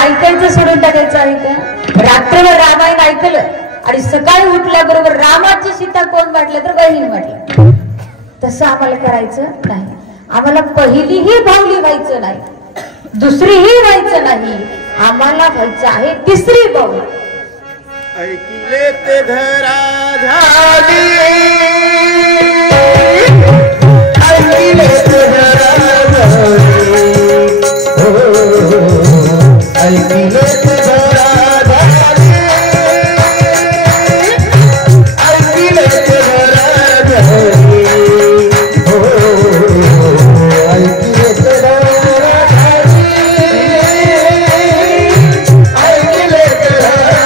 ऐकायचं सोडून टाकायचं आहे का? रात्रभर रामायण ऐकलं आणि सकाळी उठल्याबरोबर रामाची सीता कोण वाटलं तर बहीण वाटलं. तसं आम्हाला करायचं नाही. आम्हाला पहिलीही भावली व्हायचं नाही, दुसरीही व्हायचं नाही, आम्हाला व्हायचं आहे तिसरी भावली. ऐकिले ते धरा झाली, ऐकिले ते धरा झाली, ऐकिले ते धरा झाली, ऐकिले ते धरा झाली, ऐकिले ते धरा झाली, ऐकिले ते धरा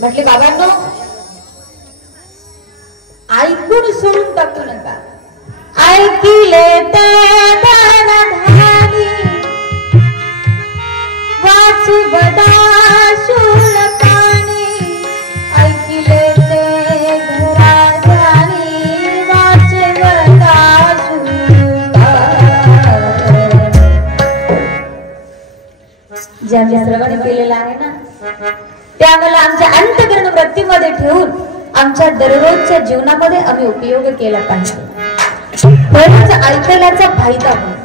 म्हटले बाबांनो, ऐकून सोडून टाकू नका. ऐकिले ते धनधानी वाचू बदा शुल्कानी, ऐकिले ते घराधानी वाचे बदा शुल्का. ज्या श्रवण केलेलं आहे ना ते आम्हाला आमच्या अंतःकरण वृत्तीमध्ये ठेवून आमच्या दररोजच्या जीवनामध्ये आम्ही उपयोग केला पाहिजे. तरच ऐकल्याचा फायदा होईल.